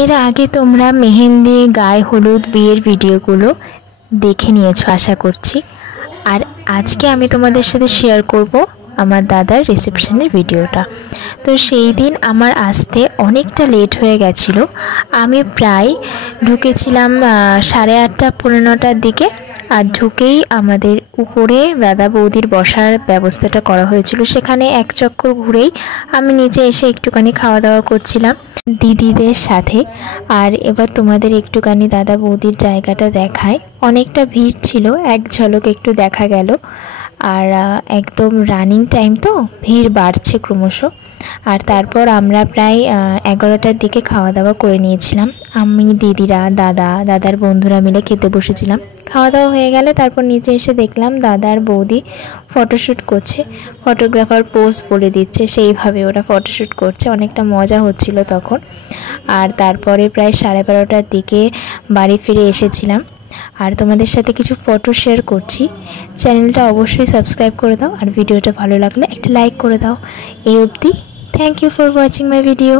এর আগে তোমরা মেহেন্দি, গায়ে হলুদ, বিয়ের ভিডিওগুলো দেখে নিয়েছো আশা করছি। আর আজকে আমি তোমাদের সাথে শেয়ার করব আমার দাদার রিসেপশনের ভিডিওটা। তো সেই দিন আমার আসতে অনেকটা লেট হয়ে গেছিল। আমি প্রায় ঢুকেছিলাম 8:30 পৌনে 9টার দিকে। আর ঢুকেই আমাদের উপরে দাদা বৌদির বসার ব্যবস্থাটা করা হয়েছিল। সেখানে এক চক্কর ঘুরেই আমি নিচে এসে একটুখানি খাওয়া দাওয়া করছিলাম দিদিদের সাথে। আর এবার তোমাদের একটুখানি দাদা বৌদির জায়গাটা দেখায়। অনেকটা ভিড় ছিল, এক ঝলক একটু দেখা গেল। আর একদম রানিং টাইম তো ভিড় বাড়ছে ক্রমশ। আর তারপর আমরা প্রায় 11টার দিকে খাওয়া দাওয়া করে নিয়েছিলাম। আমি, দিদিরা, দাদার বন্ধুরা মিলে খেতে বসেছিলাম। খাওয়া দাওয়া হয়ে গেলে তারপর নিচে এসে দেখলাম দাদার বৌদি ফটোশ্যুট করছে। ফটোগ্রাফার পোজ বলে দিচ্ছে, সেইভাবে ওরা ফটোশ্যুট করছে। অনেকটা মজা হচ্ছিল তখন। আর তারপরে প্রায় 12:30টার দিকে বাড়ি ফিরে এসেছিলাম। আর তোমাদের সাথে কিছু ফটো শেয়ার করছি। চ্যানেলটা অবশ্যই সাবস্ক্রাইব করে দাও, আর ভিডিওটা ভালো লাগলে একটা লাইক করে দাও। এই অবধি, thank you for watching my video.